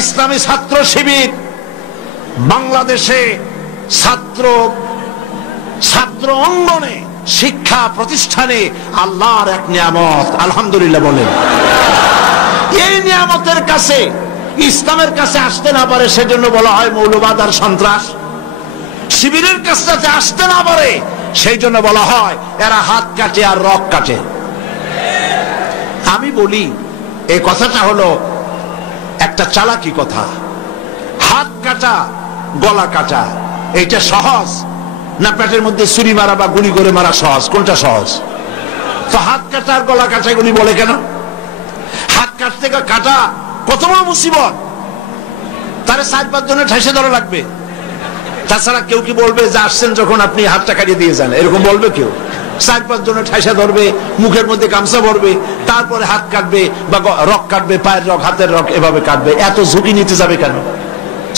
ইসলামী ছাত্র শিবির বাংলাদেশে ছাত্র অঙ্গনে শিক্ষা প্রতিষ্ঠানে আল্লাহর এক নিয়ামত, আলহামদুলিল্লাহ বলেন। এই নিয়ামতের কাছে, ইসলামের কাছে আসতে না পারে সেজন্য বলা হয় মৌলবাদ আর সন্ত্রাস। শিবিরের কাছে আসতে না পারে সেই জন্য বলা হয় এরা হাত কাটে আর রক কাটে। আমি বলি এই কথাটা হলো একটা চালাকি কথা। হাত কাটা গলা কাটা এটা সহজ না পেটের মধ্যে ছুরি মারা বা গুলি করে মারা সহজ? কোনটা সহজ? তো হাত কাটা আর গলা কাটা গুলি বলে কেন? হাত কাটতে কাটা কত বড় মুসিবত, তারে 4-5 জনের ঠাইসে ধরা লাগবে। তাছাড়া কেউ কি বলবে যে আসছেন যখন আপনি হাতটা কাটিয়ে দিয়ে যান, এরকম বলবে কেউ? 4-5 জনের ঠাইসা ধরবে, মুখের মধ্যে গামছা ভরবে, তারপরে হাত কাটবে বা রক কাটবে, পায়ের রক, হাতের রক, এভাবে কাটবে। এত ঝুঁকি নিতে যাবে কেন?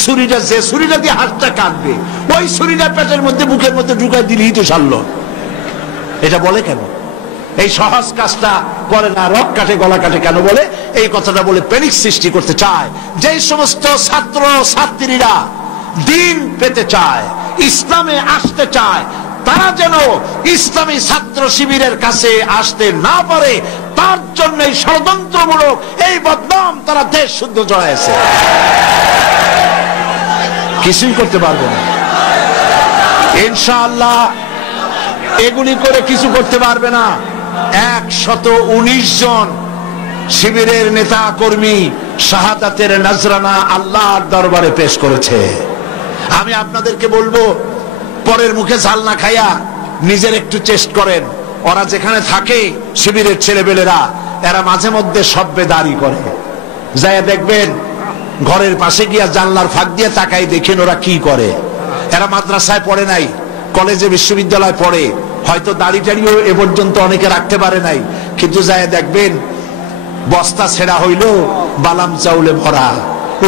ছুরিটা, যে ছুরিটা দিয়ে হাতটা কাটবে ওই ছুরিটা পেটের মধ্যে মুখের মধ্যে ঢুকাই দিলেই তো সারলো। এটা বলে কেন? এই সহজ কাজটা করে না, রক কাটে গলা কাটে কেন বলে? এই কথাটা বলে প্যানিক সৃষ্টি করতে চায়। যে সমস্ত ছাত্র ছাত্রীরা দিন পেতে চায়, ইসলামে আসতে চায়, তারা যেন ইসলামী ছাত্র শিবিরের কাছে আসতে না পারে তার জন্য এই ষড়যন্ত্রমূলক এই বদনাম তারা দেশ শুদ্ধ জড়াইছে। কিছুই করতে পারবে না ইনশাআল্লাহ, এগুলি করে কিছু করতে পারবে না। 119 জন শিবিরের নেতা কর্মী শাহাদাতের নজরানা আল্লাহর দরবারে পেশ করেছে। আমি আপনাদেরকে বলবো, পরের মুখে ঝাল না খাইয়া নিজের একটু চেষ্টা করেন। ওরা যেখানে থাকে শিবিরের ছেলেবেলেরা, এরা মাঝে মধ্যে সভ্যেদারি করে, যায় দেখবেন ঘরের পাশে গিয়া জানলার ফাঁক দিয়ে তাকাই দেখেন ওরা কি করে। এরা মাদ্রাসায় পড়ে নাই, কলেজে বিশ্ববিদ্যালয় পড়ে, হয়তো দাড়ি টাড়িও এ পর্যন্ত অনেকে রাখতে পারে নাই, কিন্তু যায় দেখবেন বস্তা ছেঁড়া হইল বালাম চাউলে ভরা,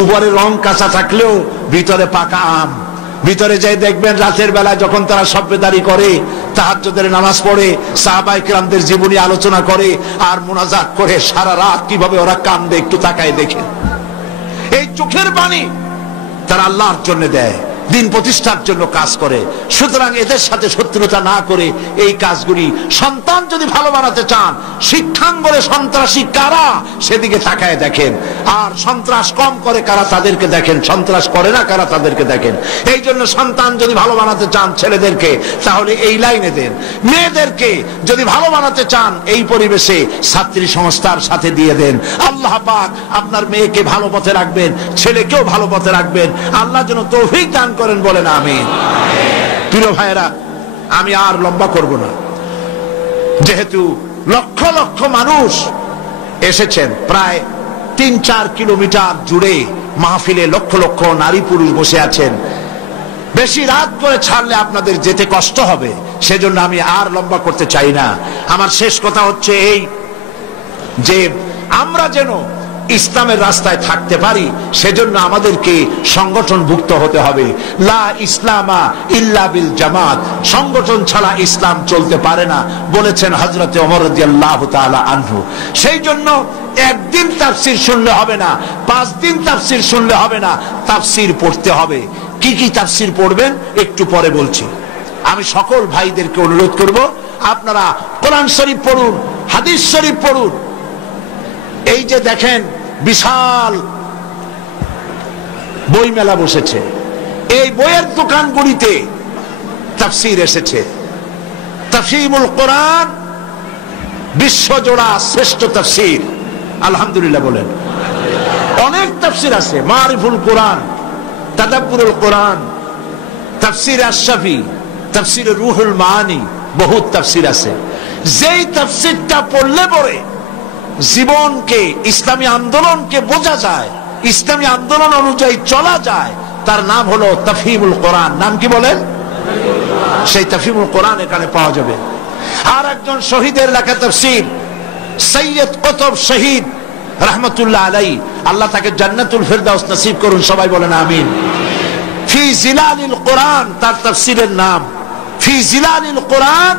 উপরে রং কাঁচা থাকলেও ভিতরে পাকা আম। ভিতরে যাই দেখবেন রাতের বেলা যখন তারা সভ্যেদারি করে, তাহাজ্জুদের নামাজ পড়ে, সাহাবায়ে কেরামদের জীবনী আলোচনা করে আর মুনাজাত করে, সারা রাত কিভাবে ওরা কান্দে একটু তাকায় দেখে। এই চোখের বাণী তারা আল্লাহর জন্য দেয়, দিন প্রতিষ্ঠার জন্য কাজ করে। সুতরাং এদের সাথে শত্রুতা না করে এই কাজগুলি, সন্তান যদি ভালো বানাতে চান, শিক্ষাঙ্গনে সন্ত্রাসী কারা সেদিকে তাকায় দেখেন, আর সন্ত্রাস কম করে কারা তাদেরকে দেখেন, সন্ত্রাস করে না কারা তাদেরকে দেখেন। এই জন্য সন্তান যদি ভালো বানাতে চান ছেলেদেরকে, তাহলে এই লাইনে দেন। মেয়েদেরকে যদি ভালো বানাতে চান এই পরিবেশে ছাত্রী সংস্থার সাথে দিয়ে দেন। আল্লাহ পাক আপনার মেয়েকে ভালো পথে রাখবেন, ছেলেকেও ভালো পথে রাখবেন। আল্লাহ যেন তৌফিক দান করেন, বলেন আমিন। প্রিয় ভাইয়েরা, আমি আর লম্বা করব না, যেহেতু লক্ষ লক্ষ মানুষ এসেছেন, প্রায় 3-4 কিলোমিটার জুড়ে মাহফিলে লক্ষ লক্ষ নারী পুরুষ বসে আছেন। বেশি রাত করে ছাড়লে আপনাদের যেতে কষ্ট হবে, সেজন্য আমি আর লম্বা করতে চাই না। আমার শেষ কথা হচ্ছে এই যে আমরা যেন ইসলামের রাস্তায় থাকতে পারি, সেজন্য আমাদেরকে সংগঠনভুক্ত হতে হবে। লা ইসলামা ইল্লা বিল জামাত, সংগঠন ছাড়া ইসলাম চলতে পারে না বলেছেন হযরতে ওমর রাদিয়াল্লাহু তাআলা আনহু। সেই জন্য একদিন তাফসীর শুনলে হবে না, 5 দিন তাফসীর শুনলে হবে না, তাফসীর পড়তে হবে। কি কি তাফসীর পড়বেন একটু পরে বলছি। আমি সকল ভাইদেরকে অনুরোধ করব, আপনারা কোরআন শরীফ পড়ুন, হাদিস শরীফ পড়ুন। এই যে দেখেন বিশাল বই মেলা বসেছে, এই বইয়ের দোকানগুলিতে তাফসীর এসেছে। তাফসীরুল কোরআন বিশ্বজোড়া শ্রেষ্ঠ তাফসীর, আলহামদুলিল্লাহ বলেন। অনেক তাফসীর আছে, মারিফুল কোরআন, তাদাব্বুরুল কোরআন, তাফসীর আশ-শাফি, তাফসীর রুহুল মাআনি, বহুত তাফসীর আছে। যেই তাফসীরটা পড়লে পরে জীবনকে, ইসলামী আন্দোলনকে বোঝা যায়, ইসলামী আন্দোলন অনুযায়ী চলা যায়, তার নাম হলো তাফহিমুল কোরআন। নাম কি বলেন? সেই তাফহিমুল কোরআন এখানে পাওয়া যাবে। আর একজন শহীদের লেখা তাফসীর, সৈয়দ কুতুব শহীদ রাহমাতুল্লাহ আলাইহি, আল্লাহ তাকে জান্নাতুল ফেরদাউস নসিব করুন, সবাই বলেন আমিন। ফি জিলালিল কোরআন তার তাফসীরের নাম। ফি জিলালিল কোরআন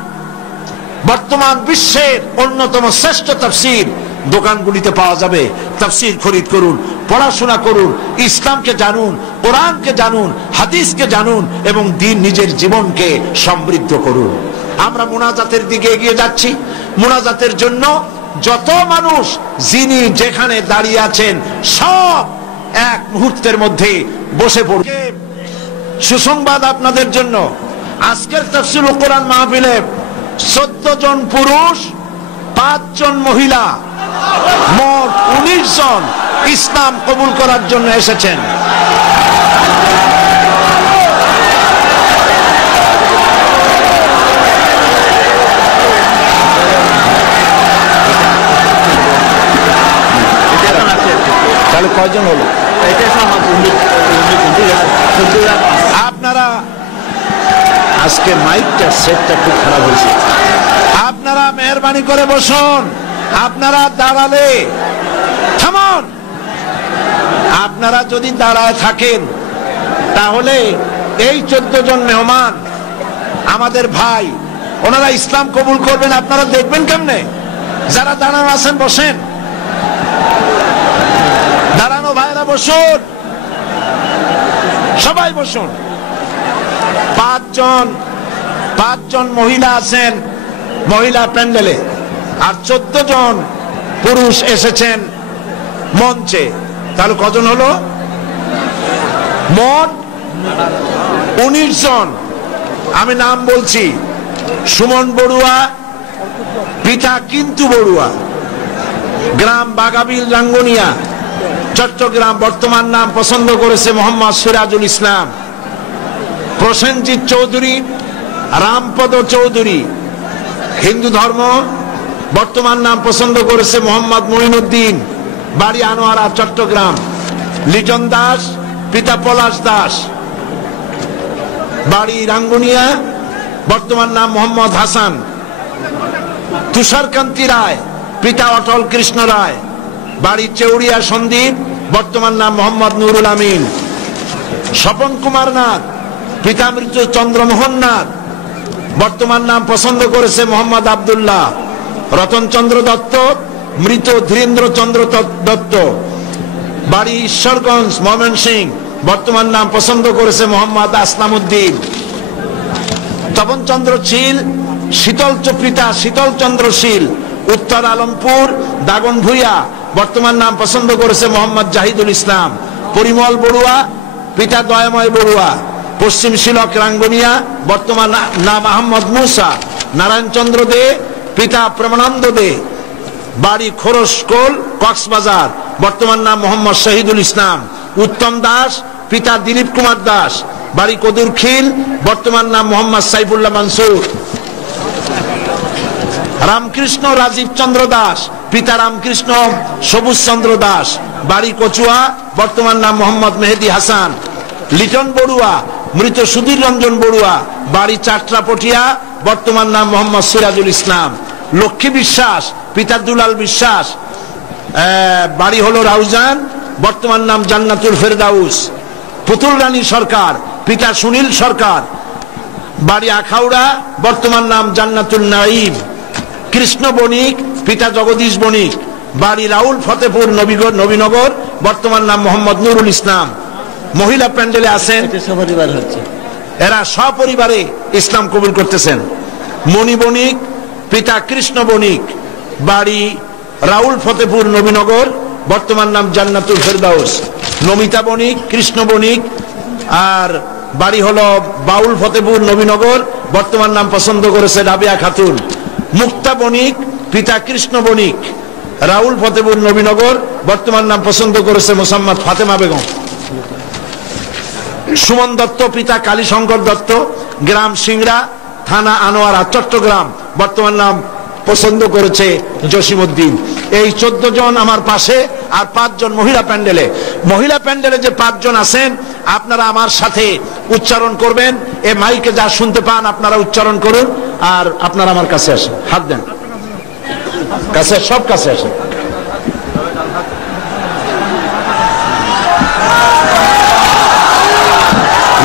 বর্তমান বিশ্বের অন্যতম শ্রেষ্ঠ তাফসীর, দোকানগুলিতে পাওয়া যাবে। তাফসীর খরিদ করুন, পড়াশোনা করুন, ইসলামকে জানুন, কোরআনকে জানুন, হাদিসকে জানুন এবং দ্বীন নিজের জীবনকে সমৃদ্ধ করুন। আমরা মুনাজাতের দিকে এগিয়ে যাচ্ছি। মুনাজাতের জন্য যত মানুষ যিনি যেখানে দাঁড়িয়ে আছেন সব এক মুহূর্তের মধ্যে বসে পড়বে। সুসংবাদ আপনাদের জন্য, আজকের তাফসীরুল কোরআন মাহফিলে 14 জন পুরুষ, 5 জন মহিলা, মোট 19 জন ইসলাম কবুল করার জন্য এসেছেন। তাহলে কয়জন হলো? আপনারা আজকে মাইকটা সেটটা খুব খারাপ হয়েছে। আপনারা মেহরবানি করে বসুন। আপনারা দাঁড়ালে থামুন। আপনারা যদি দাঁড়ায় থাকেন তাহলে এই 14 জন মেহমান আমাদের ভাই, ওনারা ইসলাম কবুল করবেন। আপনারা দেখবেন কেমনে? যারা দাঁড়ানো আছেন বসেন, দাঁড়ানো ভাইরা বসুন, সবাই বসুন। 5 জন মহিলা আছেন মহিলা প্যান্ডেলে, আর 14 জন পুরুষ এসেছেন মঞ্চে। তাহলে কজন হলো? মোট 19 জন। আমি নাম বলছি: সুমন বড়ুয়া, পিতা কিন্তু বড়ুয়া, গ্রাম বাগাবিল রাঙ্গুনিয়া, চট্টগ্রাম। বর্তমান নাম পছন্দ করেছে মোহাম্মদ সিরাজুল ইসলাম। প্রসেনজিৎ চৌধুরী, রামপদ চৌধুরী, হিন্দু ধর্ম। বর্তমান নাম পছন্দ করেছে মোহাম্মদ মঈনুদ্দিন, বাড়ি আনোয়ারা, চট্টগ্রাম। লিটন দাস, পিতা পলাশ দাস, বাড়ি রাঙ্গুনিয়া, বর্তমান নাম মোহাম্মদ হাসান। তুষারকান্তি রায়, পিতা অটল কৃষ্ণ রায়, বাড়ি চেউড়িয়া সন্দ্বীপ, বর্তমান নাম মোহাম্মদ নুরুল আমিন। স্বপন কুমার নাথ, পিতা মৃত চন্দ্রমোহন নাথ, বর্তমান নাম পছন্দ করেছে মোহাম্মদ আব্দুল্লাহ। রতন চন্দ্র দত্ত, মৃত ধীরেন্দ্র চন্দ্র দত্ত, বাড়ি ঈশ্বরগঞ্জ, ময়মনসিংহ, বর্তমান নাম পছন্দ করেছে মোহাম্মদ আসলাম উদ্দিন। তপন চন্দ্র শীল, পিতা শীতল চন্দ্র শীল, উত্তর আলমপুর, দাগন ভুইয়া, বর্তমান নাম পছন্দ করেছে মোহাম্মদ জাহিদুল ইসলাম। পরিমল বড়ুয়া, পিতা দয়াময় বড়ুয়া, পশ্চিম শিলক রাঙ্গুনিয়া, বর্তমান নাম আহমদ মুসা। নারায়ণ চন্দ্র দে, পিতা প্রেমানন্দ দে, বাড়ি খোরশকোল, কক্সবাজার, বর্তমান নাম মোহাম্মদ শহীদুল ইসলাম। উত্তম দাস, পিতা দিলীপ কুমার দাস, বাড়ি কদুরখিল, বর্তমান নাম মোহাম্মদ সাইফুল্লাহ মনসুর। রামকৃষ্ণ রাজীব চন্দ্র দাস, পিতা রামকৃষ্ণ সবুজ চন্দ্র দাস, বাড়ি কচুয়া, বর্তমান নাম মোহাম্মদ মেহেদি হাসান। লিটন বড়ুয়া, মৃত সুধীর রঞ্জন বড়ুয়া, বাড়ি চাট্রাপটিয়া, বর্তমান নাম মোহাম্মদ সিরাজুল ইসলাম। লক্ষ্মী বিশ্বাস, পিতা দুলাল বিশ্বাস, বাড়ি হলো রাউজান, বর্তমান নাম জান্নাতুল ফেরদাউস। পুতুল রানী সরকার, পিতা সুনীল সরকার, বাড়ি আখাউড়া, বর্তমান নাম জান্নাতুল নাঈম। কৃষ্ণ বণিক, পিতা জগদীশ বণিক, বাড়ি রাউল ফতেপুর নবীনগর, বর্তমান নাম মোহাম্মদ নুরুল ইসলাম। মহিলা প্যান্ডেলে আছেন, এরা সপরিবারে ইসলাম কবুল করতেছেন। মণি বণিক, পিতা কৃষ্ণ বণিক, বাড়ি রাউল ফতেপুর নবীনগর, বর্তমান নাম জান্নাতুল ফেরদাউস। নমিতা বণিক, কৃষ্ণ বণিক, আর বাড়ি হলো বাউল ফতেপুর নবীনগর, বর্তমান নাম পছন্দ করেছে রাবিয়া খাতুন। মুক্তা বণিক, পিতা কৃষ্ণ বণিক, রাউল ফতেপুর নবীনগর, বর্তমান নাম পছন্দ করেছে মোসাম্মদ ফাতেমা বেগম। সুমন দত্ত, পিতা কালীশঙ্কর দত্ত, গ্রাম সিংড়া, থানা আনোয়ারা, চট্টগ্রাম, বর্তমান নাম পছন্দ করেছে জসিমউদ্দিন। এই 14 জন আমার পাশে, আর 5 জন মহিলা প্যান্ডেলে। মহিলা প্যান্ডেলে যে 5 জন আছেন আপনারা আমার সাথে উচ্চারণ করবেন। এ মাইকে যা শুনতে পান আপনারা উচ্চারণ করুন, আর আপনারা আমার কাছে আসেন, হাত দেন, কাছে, সব কাছে আসেন।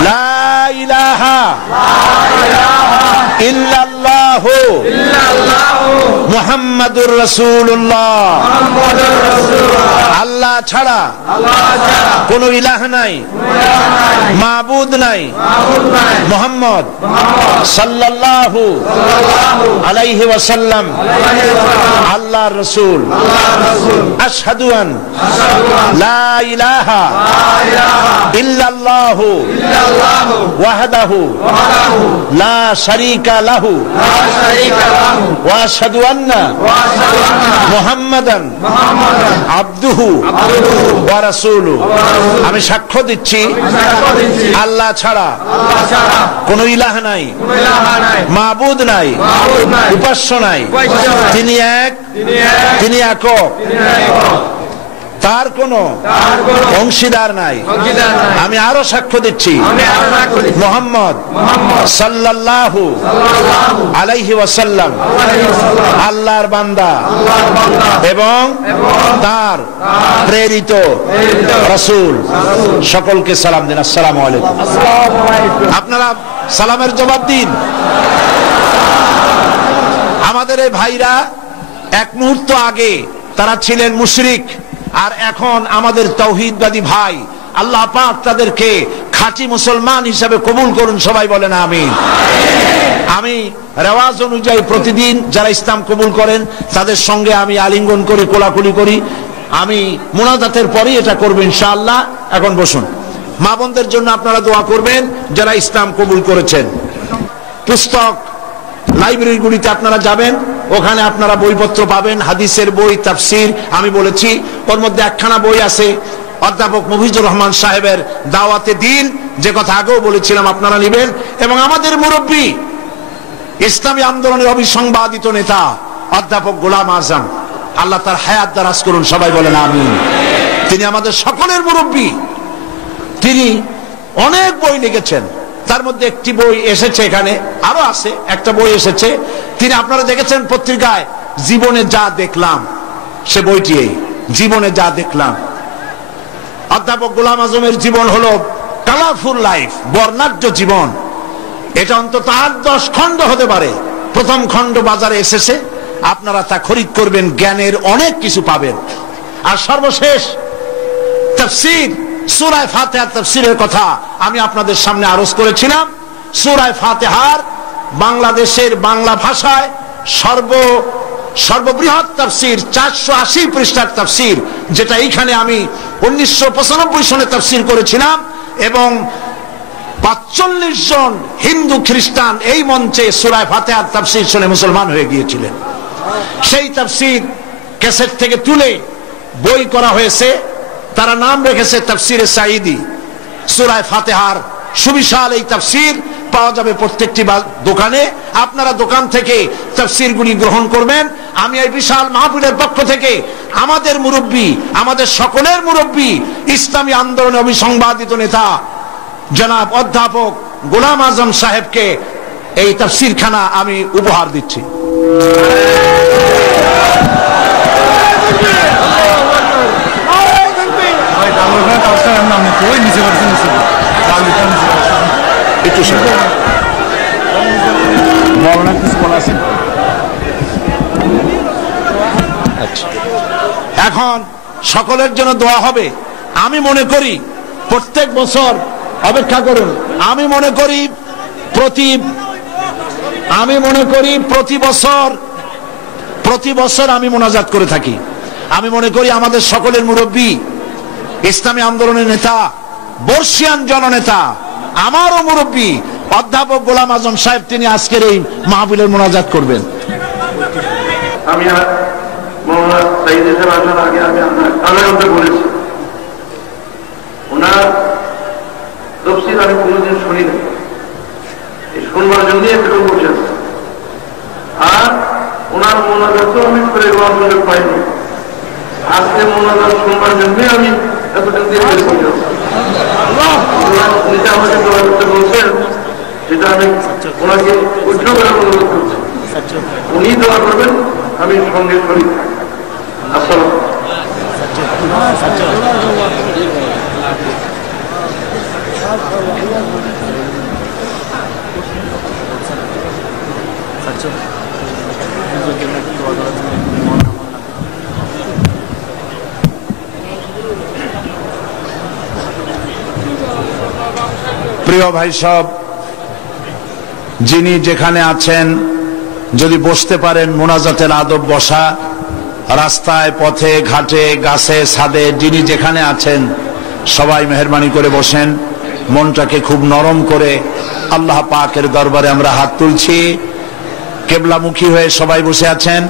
লা ইলাহা ইল্লাল্লাহ ইল্লাল্লাহু মুহাম্মাদুর রাসূলুল্লাহ। আল্লাহ ছাড়া কোন ইলাহ নাই, মাবুদ নাই, মুহাম্মদ সাল্লাল্লাহু আলাইহি ওয়াসাল্লাম আল্লাহর রাসূল। আশহাদু আন লা ইলাহা ইল্লাল্লাহু ওয়াহদাহু লা শারীকা লাহু ওয়া আশহাদু আন্না মুহাম্মাদান আবদুহু ওয়া রাসূলুহু। আমি সাক্ষ্য দিচ্ছি আল্লাহ ছাড়া কোন ইলাহ নাই, মাবুদ নাই, উপাস্য নাই, তিনি এক, তিনি একক, তার কোন অংশীদার নাই। আমি আরো সাক্ষ্য দিচ্ছি মুহাম্মদ সাল্লাল্লাহু আলাইহি ওয়াসাল্লাম আল্লাহর বান্দা এবং তার প্রেরিত রাসূল। সকলকে সালাম দিন, আসসালামু আলাইকুম। আপনারা সালামের জবাব দিন। আমাদের এই ভাইরা এক মুহূর্ত আগে তারা ছিলেন মুশরিক, আর এখন আমাদের তাওহীদবাদী ভাই। আল্লাহ পাক তাদেরকে খাঁটি মুসলমান হিসাবে কবুল করুন, সবাই বলেন আমিন। আমি রেওয়াজ অনুযায়ী প্রতিদিন যারা ইসলাম কবুল করেন তাদের সঙ্গে আমি আলিঙ্গন করি, কোলাকুলি করি। আমি মুনাজাতের পরেই এটা করব ইনশাআল্লাহ। এখন বসুন। মা বোনদের জন্য আপনারা দোয়া করবেন যারা ইসলাম কবুল করেছেন। পুস্তক লাইব্রেরিগুলিতে আপনারা যাবেন, ওখানে আপনারা বইপত্র পাবেন, হাদিসের বই, তাফসীর। আমি বলেছি ওর মধ্যে একখানা বই আছে অধ্যাপক মফিজুর রহমান সাহেবের দাওয়াতে দ্বীন, যে কথা আগেও বলেছিলাম আপনারা নেবেন। এবং আমাদের মুরব্বী ইসলামী আন্দোলনের অবিসংবাদিত নেতা অধ্যাপক গোলাম আজম, আল্লাহ তার হায়াত দারাজ করুন, সবাই বলেন আমিন। তিনি আমাদের সকলের মুরব্বী। তিনি অনেক বই লিখেছেন, তার মধ্যে একটি বই এসেছে, এখানে আরো আছে, একটা বই এসেছে। তিনি আপনারা দেখেছেন পত্রিকায় জীবনে যা দেখলাম, সে বইটি এই জীবনে যা দেখলাম। অধ্যাপক গোলাম আজমের জীবন হলো কালারফুল লাইফ, বর্ণাঢ্য জীবন। এটা অন্তত 8-10 খণ্ড হতে পারে। প্রথম খণ্ড বাজারে এসেছে, আপনারা তা খরিদ করবেন, জ্ঞানের অনেক কিছু পাবেন। আর সর্বশেষ তাফসীর সূরা ফাতিহার তাফসীরের কথা আমি আপনাদের সামনে আরজ করেছিলাম। সূরা ফাতিহার বাংলাদেশের বাংলা ভাষায় সর্ববৃহৎ তাফসীর, 480 পৃষ্ঠার তাফসীর, যেটা এইখানে আমি 1995 সনে তাফসীর করেছিলাম। এবং 45 জন হিন্দু খ্রিস্টান এই মঞ্চে সূরা ফাতিহার তাফসীর শুনে মুসলমান হয়ে গিয়েছিলেন। সেই তাফসীর ক্যাসেট থেকে তুলে বই করা হয়েছে, তারা নাম রেখেছে তাফসীরে সাঈদী। সূরা ফাতিহার সুবিশাল এই তাফসীর পাওয়া যাবে প্রত্যেকটি দোকানে। আপনারা দোকান থেকে তাফসীরগুলি গ্রহণ করবেন। আমি এই বিশাল মাহফিলের পক্ষ থেকে আমাদের মুরব্বী, আমাদের সকলের মুরব্বী, ইসলামী আন্দোলনের অবিসংবাদিত নেতা জনাব অধ্যাপক গোলাম আজম সাহেবকে এই তাফসীরখানা আমি উপহার দিচ্ছি। এখন সকলের জন্য দোয়া হবে। আমি মনে করি প্রত্যেক বছর, অপেক্ষা করুন, আমি মনে করি প্রতি বছর আমি মোনাজাত করে থাকি। আমি মনে করি আমাদের সকলের মুরব্বী, ইসলামী আন্দোলনের নেতা, বর্ষিয়ান জননেতা, আমারও মুরব্বী অধ্যাপক গোলাম আজম সাহেব, তিনি আজকের এই মাহফিলের মোনাজাত করবেন। আমি মৌলানা সাঈদ সাহেব আসার আগে আমি বলেছি, ওনার তফসির আমি কোনোদিন শুনি না, এই শুনবার জন্যই একটা বসে আছে। আর ওনার মোনাজাতও আমি করে দেওয়ার সুযোগ পাইনি। আজকে মোনাজাত শুনবার জন্যই আমি এতদিন দিয়ে বসে আছি। নিজে আমাকে দোয়া করতে বলছেন, সেটা আমি ওনাকে উজ্জ্ব করে অনুরোধ করছি। উনি দোয়া করবেন, আমি সঙ্গে শরীর থাকি। আসসালাম। প্রিয় ভাই সব, যিনি যেখানে আছেন যদি বসতে পারেন, মোনাজাতের আদব বসা, রাস্তায় পথে ঘাটে গাছে ছাদে যিনি যেখানে আছেন সবাই মেহেরবানি করে বসেন। মনটাকে খুব নরম করে আল্লাহ পাকের দরবারে আমরা হাত তুলছি। কেবলামুখী হয়ে সবাই বসে আছেন।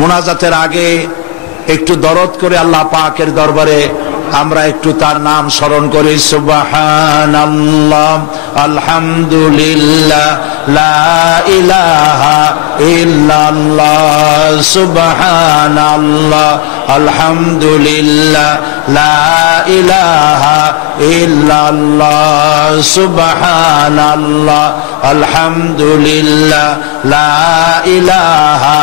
মোনাজাতের আগে একটু দরদ করে আল্লাহ পাকের দরবারে আমরা একটু তার নাম স্মরণ করি। সুবহানাল্লাহ, আলহামদুলিল্লাহ, লা ইলাহা ইল্লাল্লাহ, সুবহানাল্লাহ, আলহামদুলিল্লাহ, লা ইলাহা ইল্লাল্লাহ, সুবহানাল্লাহ, আলহামদুলিল্লাহ, লা ইলাহা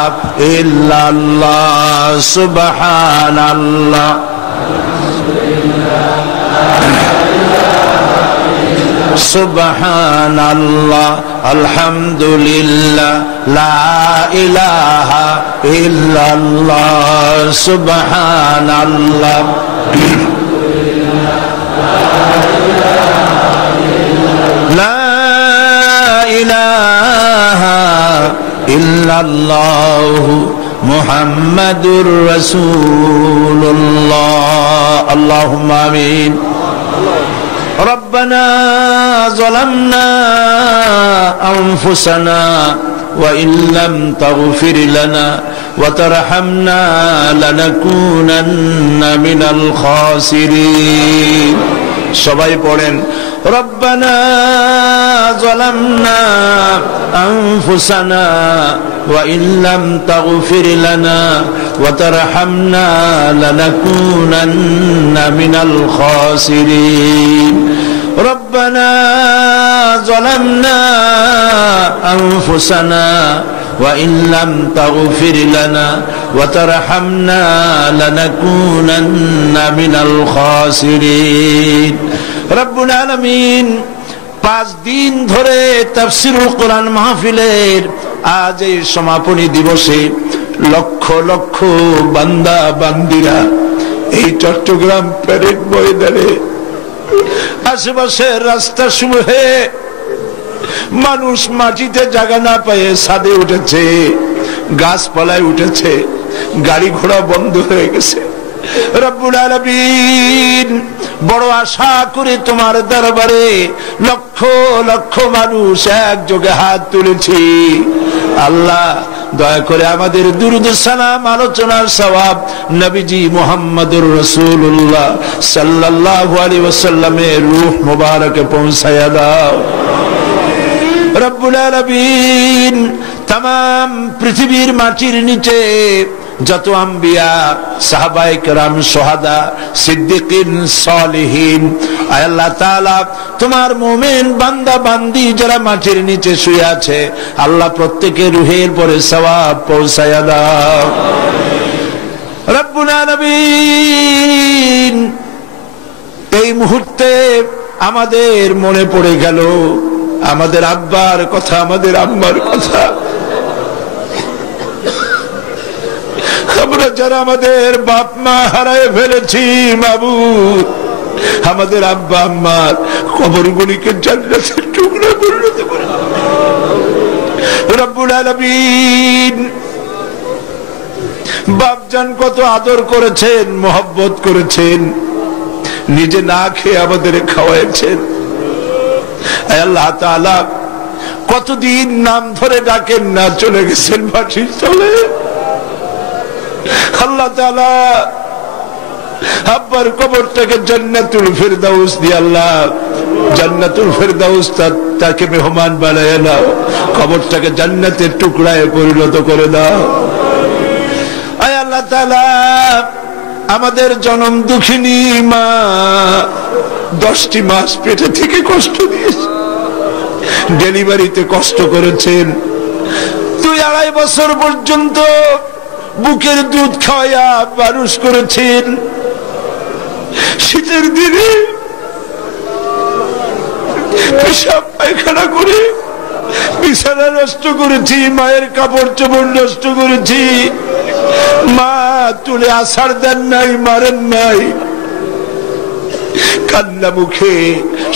ইল্লাল্লাহ, সুবহানাল্লাহ। সুবহানাল্লাহ, আলহামদুলিল্লাহ, লা ইলাহা ইল্লাল্লাহ, সুবহানাল্লাহ। লা ইলাহা ইল্লাল্লাহ মুহাম্মাদুর রাসূলুল্লাহ। আল্লাহুম্মা আমিন। ربنا ظلمنا أنفسنا وإن لم تغفر لنا وترحمنا لنكونن من الخاسرين। সবাই পড়েন ربنا ظلمنا أنفسنا وإن لم تغفر لنا وترحمنا لنكونن من الخاسرين। ربنا ظلمنا أنفسنا وإن لم تغفر لنا وترحمنا لنكونن من الخاسرين। রব্বুল আলামিন 5 দিন ধরে তাফসীরুল কোরআন মাহফিলের আজ এই সমাপনী দিবসে লক্ষ লক্ষ বান্দা বান্দিরা এই চট্টগ্রাম প্যারেড ময়দানে আশেপাশের রাস্তা সমূহে মানুষ মাটিতে জায়গা না পেয়ে ছাদে উঠেছে, গাছপালায় উঠেছে, গাড়ি ঘোড়া বন্ধ হয়ে গেছে। রব্বুল আলামিন বড় আশা করে তোমার দরবারে লক্ষ লক্ষ মানুষ একযোগে হাত তুলেছি। আল্লাহ দয়া করে আমাদের দুরূদ সালাম আলোচনার সওয়াব নবীজি মুহাম্মদুর রাসূলুল্লাহ সাল্লাল্লাহু আলাইহি ওয়াসাল্লামের রূহ মুবারকে পৌঁছায়া দাও। রব্বুল আলামিন तमाम পৃথিবীর মাটির নিচে যত আম্বিয়া, সাহাবায়ে কেরাম, শুহাদা, সিদ্দিকিন, সালেহিন, আয় আল্লাহ তাআলা তোমার মুমিন বান্দা বান্দি যারা মাটির নিচে শুয়ে আছে, আল্লাহ প্রত্যেকের রূহের পরে সওয়াব পৌঁছায়া দাও। রব্বুল আলামিন এই মুহূর্তে আমাদের মনে পড়ে গেল আমাদের আব্বার কথা, আমাদের আম্মার কথা। আমরা যারা আমাদের বাপ মা হারায় ফেলেছি, মাবুদ আমাদের আব্বা আম্মার কবরগুলিকে জান্নাতের টুকরা পরিণত করে দাও। রব্বুল আলামিন বাপজান কত আদর করেছেন, মহব্বত করেছেন, নিজে না খেয়ে আমাদের খাওয়াইছেন। আল্লাহ তাআলা কতদিন নাম ধরে ডাকেন না, চলে গেছেন মাটির তলে। আল্লাহ তাআলা আব্বার কবরটাকে জান্নাতুল ফিরদাউস দিয়ে, আল্লাহ জান্নাতুল ফিরদাউস তাকে মেহমান বানায় নাও, কবরটাকে জান্নাতের টুকরায় পরিণত করে দাও। আয় আল্লাহ তাআলা আমাদের জনম দুঃখিনী মা 10টি মাস পেটে থেকে কষ্ট দিয়েছে, ডেলিভারিতে কষ্ট করেছেন, 2-2.5 বছর পর্যন্ত বুকের দুধ খাওয়া মানুষ করেছেন। শীতের দিনে পেশাব পায়খানা করে বিছানা নষ্ট করেছি, মায়ের কাপড় চোপড় নষ্ট করেছি, মা তুলে আছাড় দেন নাই, মারেন নাই। কান্না মুখে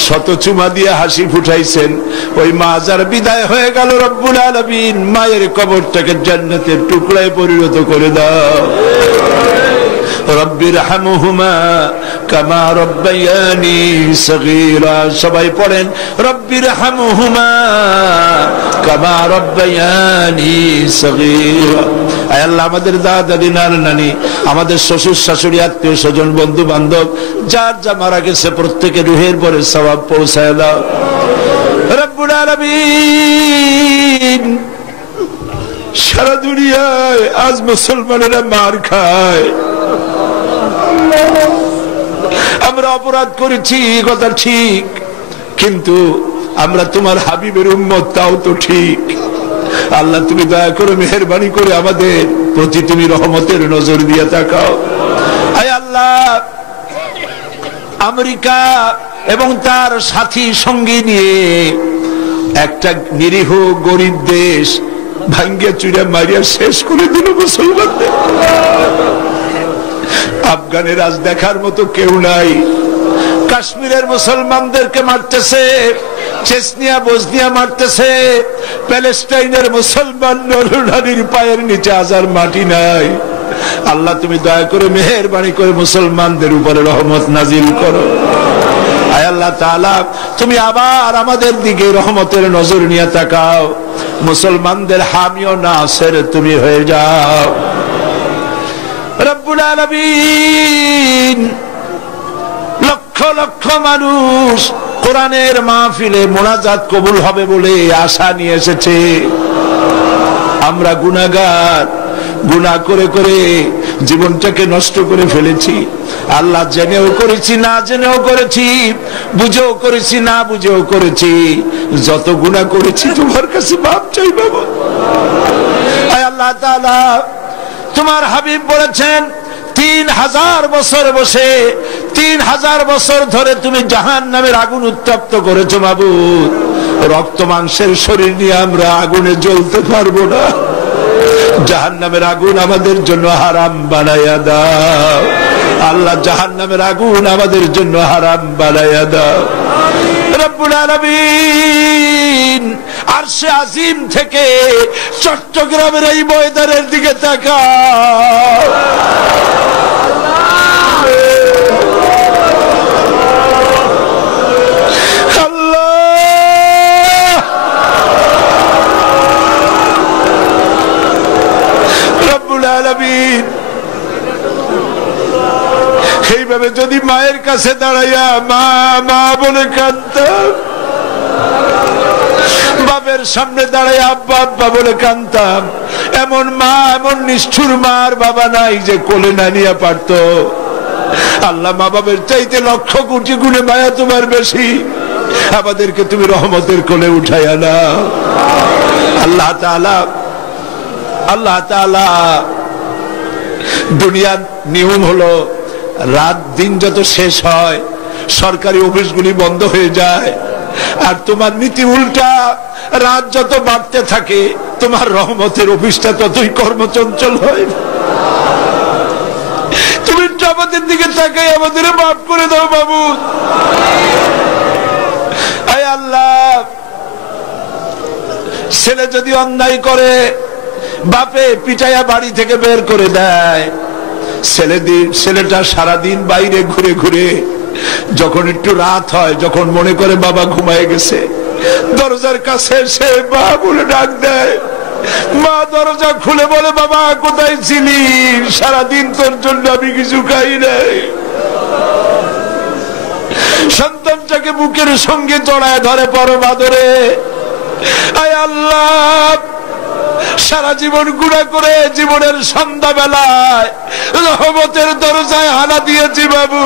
শত চুমা দিয়ে হাসি ফুটাইছেন। ওই মা যার বিদায় হয়ে গেল, রব্বুল আলামিন মায়ের কবরটাকে জান্নাতের টুকরায় পরিণত করে দাও। রব্বির হামহুমা কামা রব্বায়ানি সগীরা। সবাই পড়েন রব্বির হামহুমা কামা রব্বায়ানি সগীরা। আয় আল্লাহ, আমাদের দাদা দাদি নানা নানি, আমাদের শ্বশুর শাশুড়ি, আত্মীয় স্বজন, বন্ধু বান্ধব যার যা মারা গেছে প্রত্যেকের রুহের পরে সওয়াব পৌঁছায় দাও রব্বুল আলামিন। সারা দুনিয়ায় আজ মুসলমানেরা মার খায়। আমরা অপরাধ করেছি, কথা ঠিক, কিন্তু আমরা তোমার হাবিবের উম্মত, তাও তো ঠিক। আল্লাহ, তুমি দয়া করে মেহেরবানি করে আমাদের প্রতি তুমি রহমতের নজর দিয়ে তাকাও। আয় আল্লাহ, আমেরিকা এবং তার সাথী সঙ্গী নিয়ে একটা নিরীহ গরিব দেশ ভাঙ্গিয়া চুরিয়া মারিয়া শেষ করে দিল মুসলমানদের। আফগানের আজ দেখার মতো কেউ নাই। কাশ্মীরের মুসলমানদেরকে মারতেছে, চেচনিয়া বসনিয়া মারতেছে, প্যালেস্টাইনের মুসলমান নরনারীর পায়ের নিচে আজার মাটি নাই। আল্লাহ, তুমি দয়া করে মেহেরবানি করে মুসলমানদের উপরে রহমত নাজিল করো। আয় আল্লাহ তাআলা, তুমি আবার আমাদের দিকে রহমতের নজর নিয়ে তাকাও। মুসলমানদের হামি ও নাসির তুমি হয়ে যাও রব্বুল আলামিন। লক্ষ লক্ষ মানুষ কোরআনের মাহফিলে মোনাজাত কবুল হবে বলে আশা নিয়ে এসেছে। আমরা গুনাহগার, গুনাহ করে করে জীবনটাকে নষ্ট করে ফেলেছি। আল্লাহ, জেনেও করেছি, না জেনেও করেছি, বুঝেও করেছি, না বুঝেও করেছি। যত গুনাহ করেছি তোমার কাছে মাপ চাই বাবা। আয় আল্লাহ তাআলা, তোমার হাবিব বলেছেন 3000 বছর বসে 3000 বছর ধরে তুমি জাহান্নামের আগুন উত্তপ্ত করেছো মাবুদ। রক্ত মাংসের শরীর নিয়ে আমরা আগুনে জ্বলতে পারবো না। জাহান্নামের আগুন আমাদের জন্য হারাম বানাইয়া দাও আল্লাহ, জাহান্নামের আগুন আমাদের জন্য হারাম বানাইয়া দাও রব্বুল আলামিন। আরশে আজিম থেকে চট্টগ্রামের এই ময়দানের দিকে তাকাও। এইভাবে যদি মায়ের কাছে দাঁড়াইয়া মা মা বলে কাঁদতাম, বাপের সামনে দাঁড়াইয়া আব্বা আব্বা বলে কাঁদতাম, এমন মা, এমন নিষ্ঠুর মার বাবা নাই যে কোলে না নিয়ে পারত। আল্লাহ, মা বাবার চাইতে লক্ষ কোটি গুণে মায়া তোমার বেশি। আমাদেরকে তুমি রহমতের কোলে উঠাইয়া নাও আল্লাহ তাআলা। আল্লাহ তাআলা, দুনিয়ার নিয়ম হলো রাত দিন যত শেষ হয় সরকারি অফিসগুলি বন্ধ হয়ে যায়, আর তোমার নীতি উল্টা। রাত যত বাড়তে থাকে তোমার রহমতের অফিসটা ততই কর্মচঞ্চল হয়। তুমি আমাদের দিকে তাকাই আমাদের মাফ করে দাও বাবু। আয় আল্লাহ, ছেলে যদি অন্যায় করে বাপে পিটাইয়া বাড়ি থেকে বের করে দেয়, ছেলেটা সারাদিন বাইরে ঘুরে ঘুরে যখন একটু রাত হয়, যখন মনে করে বাবা ঘুমায় গেছে, দরজার কাছে এসে মা বলে ডাক দেয়। মা দরজা খুলে বলে, বাবা কোথায় ছিলি? সারাদিন তোর জন্য আমি কিছু খাই নাই। সন্তানটাকে বুকের সঙ্গে জড়ায় ধরে পরম আদরে। আয় আল্লাহ, সারা জীবন গুনাহ করে জীবনের সন্ধ্যা বেলায় রহমতের দরজায় হানা দিয়েছি বাবু।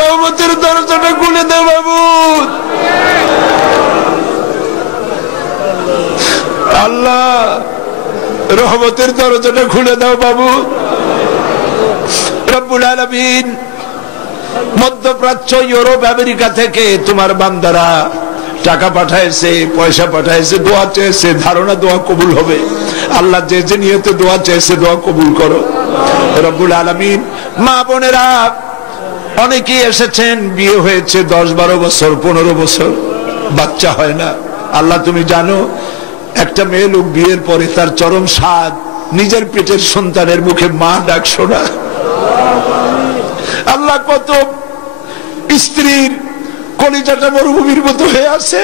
রহমতের দরজাটা খুলে দে বাবু। আল্লাহ, রহমতের দরজাটা খুলে দাও বাবু। রব্বুল আলামিন, মধ্যপ্রাচ্য, ইউরোপ, আমেরিকা থেকে তোমার বান্দারা টাকা পাঠাইছে, পয়সা পাঠাইছে, দোয়া চেয়েছে, ধারণা দোয়া কবুল হবে। আল্লাহ যে যে নিয়তে দোয়া চেয়েছে দোয়া কবুল করো রব্বুল আলামিন। মা বোনেরা অনেকেই এসেছেন, বিয়ে হয়েছে 10-12 বছর, 15 বছর, বাচ্চা হয় না। আল্লাহ তুমি জানো, একটা মেয়ে লোক বিয়ের পরে তার চরম স্বাদ নিজের পেটের সন্তানের মুখে মা ডাক শোনা। আল্লাহ কত স্ত্রীর কলিজাটা মরুভূমির মতো হয়ে আছে,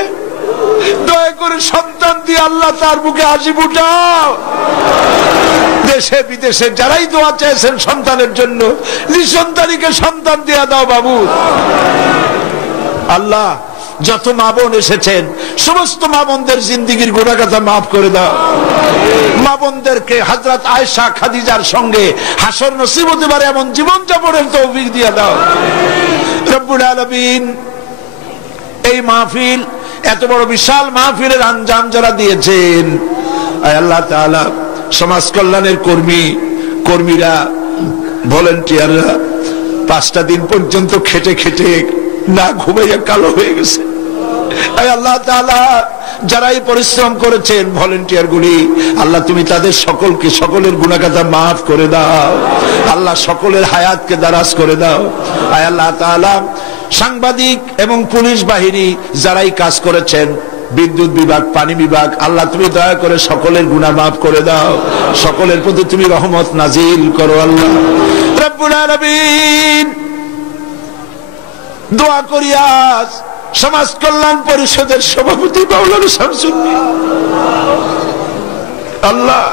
দয়া করে সন্তান দিয়ে আল্লাহ তার মুখে হাসি ফুটাও। দেশে বিদেশে যারাই দোয়া চেয়েছেন সন্তানের জন্য, নিঃসন্তানীকে সন্তান দিয়ে দাও বাবু। আল্লাহ যত মা বোন এসেছেন সমস্ত মা বোনদের জিন্দিগির গুনাহগাথা মাফ করে দাও। মা বোনদেরকে হযরত আয়েশা খাদিজার সঙ্গে হাসর নসিব হতে পারে এমন জীবন যাপনের তৌফিক দিয়ে দাও রব্বুল আলামিন। এই মাহফিল, এত বড় বিশাল মাহফিলের আঞ্জাম যারা দিয়েছেন, আল্লাহ তাআলা সমাজ কল্যাণের কর্মীরা, ভলেন্টিয়াররা 5টা দিন পর্যন্ত খেটে খেটে না ঘুমাইয়া কালো হয়ে গেছে। আল্লাহ তাআলা যারা এই পরিশ্রম করেছেন ভলেন্টিয়ার গুলি, আল্লাহ তুমি তাদের সকলের গুনাহগাথা মাফ করে দাও। আল্লাহ সকলের হায়াতকে দারাজ করে দাও। আল্লাহ তাআলা সাংবাদিক এবং পুলিশ বাহিনী যারাই কাজ করেছেন, বিদ্যুৎ বিভাগ, পানি বিভাগ, আল্লাহ তুমি দয়া করে সকলের গুনাহ মাফ করে দাও। সকলের প্রতি তুমি রহমত নাজিল করো আল্লাহ রব্বুল আলামিন। দোয়া করি আজ সমাজ কল্যাণ পরিষদের সভাপতি মাওলানা শামসুদ্দিন, আল্লাহ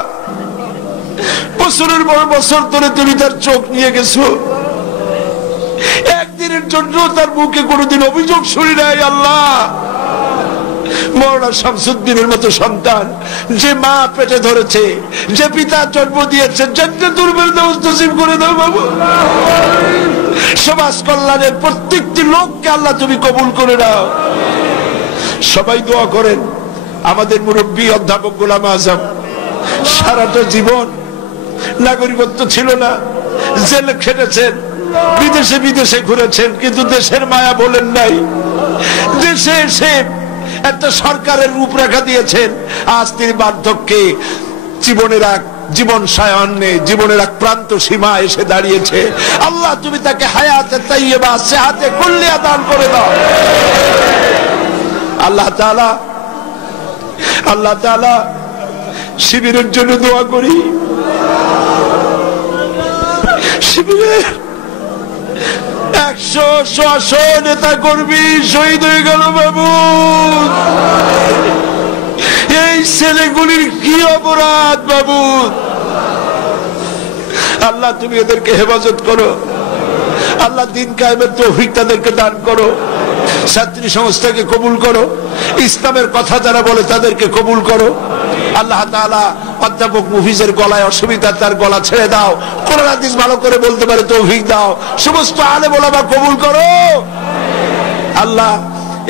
বছরের পর বছর ধরে তুমি তার চোখ নিয়ে গেছো, একদিনের জন্য তার মুখে কোনোদিন অভিযোগ শুনি নাই। আল্লাহ মাওলানা শামসুদ্দিনের মতো সন্তান যে মা পেটে ধরেছে, যে পিতা জন্ম দিয়েছে, জান্নাতুল ফেরদাউস নসিব করে দাও বাবু। সমাজ কল্যাণের প্রত্যেকটি লোককে আল্লাহ তুমি কবুল করে নাও। সবাই দোয়া করেন। আমাদের মুরব্বী অধ্যাপক গোলাম আজম সারাটা জীবন নাগরিকত্ব ছিল না, জেলে খেটেছেন, বিদেশে ঘুরেছেন, কিন্তু দেশের মায়া বলেন নাই। দেশে এসে একটা সরকারের রূপরেখা দিয়েছেন। আজ তিনি বার্ধক্যে জীবন সায়ান্নে জীবনের এক প্রান্ত সীমা এসে দাঁড়িয়েছে। আল্লাহ তুমি তাকে হায়াতে তাইয়্যিবা সেহাতে কুল্লিয়া দান করে দাও। আল্লাহ তাআলা শিবিরের জন্য দোয়া করি। শিবিরের 100 নেতা কর্মী শহীদ হয়ে গেল বাবু। এই ছেলেগুলির কি অপরাধ বাবু? আল্লাহ তুমি এদেরকে হেফাজত করো। আল্লাহ দিন কায়েমের তৌফিক তাদেরকে দান করো। ছাত্রী সংস্থাকে কবুল করো। ইসলামের কথা যারা বলে তাদেরকে কবুল করো। আল্লাহ তাআলা অধ্যাপক মুফিজের গলায় অসুবিধা, তার গলা ছেড়ে দাও। কোরআন হাদিস ভালো করে বলতে পারে তৌফিক দাও। সমস্ত আলেম ওলামা কবুল করো। আল্লাহ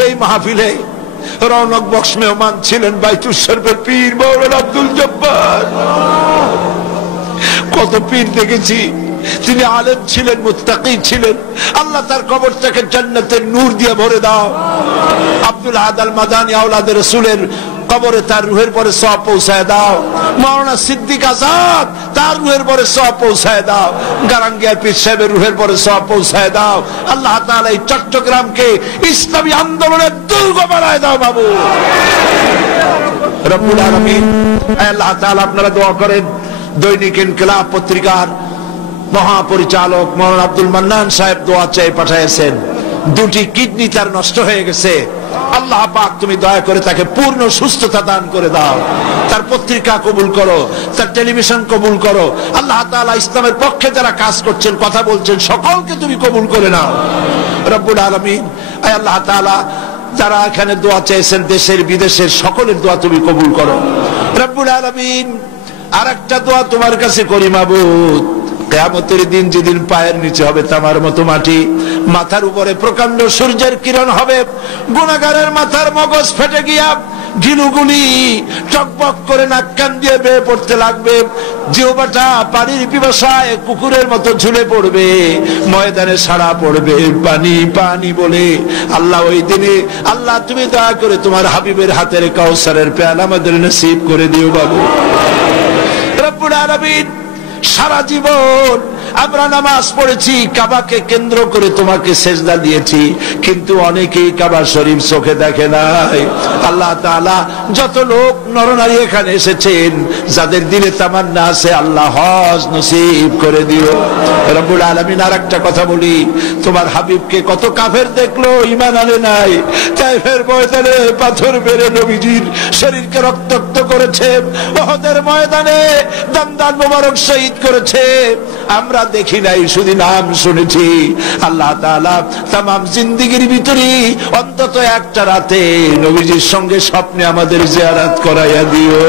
এই মাহফিলে রৌনক বক্স মেহমান ছিলেন বাইতুল শরীফের পীর মাওলানা আব্দুল জব্বার। কত পীর দেখেছি, তিনি আলেম ছিলেন, মুত্তাকি ছিলেন। আল্লাহ তার কবরটাকে জান্নাতের নূর দিয়ে ভরে দাও। আব্দুল আহাদ আল মাদানী আওলাদে রাসূলের কবরে তার রূহের পরে সওয়াব পৌঁছায় দাও। মাওলানা সিদ্দিক আজাদ তার রূহের পরে সওয়াব পৌঁছায় দাও। গারাঙ্গিয়া পীর সাহেবের রূহের পরে সওয়াব পৌঁছায় দাও। আল্লাহ তাআলা এই চট্টগ্রামকে ইসলামী আন্দোলনের দুর্গ বানায় দাও বাবু রব্বুল আলামিন। আল্লাহ তাআলা আপনারা দোয়া করেন। দৈনিক ইনকিলাব পত্রিকার মহাপরিচালক মাওলানা আব্দুল মান্নান সাহেব দোয়া চেয়ে পাঠিয়েছেন। 2টি কিডনি তার নষ্ট হয়ে গেছে। আল্লাহ পাক তুমি দয়া করে তাকে পূর্ণ সুস্থতা দান করে দাও। তার পত্রিকা কবুল করো, তার টেলিভিশন কবুল করো। আল্লাহ তাআলা ইসলামের পক্ষে যারা কাজ করছেন, কথা বলছেন, সকলকে তুমি কবুল করে নাও রব্বুল আলামিন। আল্লাহ তাআলা যারা এখানে দোয়া চেয়েছেন, দেশের বিদেশের সকলের দোয়া তুমি কবুল করো রব্বুল আলামিন। আরেকটা দোয়া তোমার কাছে করি মাবুদ, কিয়ামতের দিন যেদিন পায়ের নিচে হবে তামার মতো মাটি, মাথার উপরে প্রকাণ্ড সূর্যের কিরণ হবে, গুনাহগারের মাথার মগজ ফেটে গিয়া গিলুগুলি টকবক করে নাক কান দিয়ে বেয়ে পড়তে লাগবে। জিহ্বাটা পানির পিপাসায় কুকুরের মতো ঝুলে পড়বে, ময়দানে সাড়া পড়বে পানি পানি বলে। আল্লাহ ওই দিনে আল্লাহ তুমি দয়া করে তোমার হাবিবের হাতের কাউসারের পেয়ালা আমাদের নসিব করে দিও বাবু রব্বুল আলামিন। সারা জীবন আমরা নামাজ পড়েছি, কাবাকে কেন্দ্র করে তোমাকে সেজদা দিয়েছি, কিন্তু অনেকেই কাবা শরীফ চোখে দেখে নাই। আল্লাহ তাআলা যত লোক নরনারী এখানে এসেছেন, যাদের দিলে তামান্না আছে, আল্লাহ হজ নসিব করে দিও রব্বুল আলামিন। আর একটা কথা বলি, তোমার হাবিবকে কত কাফের দেখলো, ঈমান আনে নাই। তাইফের ময়দানে পাথর মেরে নবীজির শরীরকে রক্তাক্ত করেছে, উহুদের ময়দানে দমদান মোবারক শহীদ করেছে, আমরা দেখি নাই, শুধু নাম শুনেছি। আল্লাহ তাআলা তামাম জিন্দেগির ভিতরে অন্তত একটা রাতে নবীজির সঙ্গে স্বপ্নে আমাদের জিয়ারত করাইয়া দিও।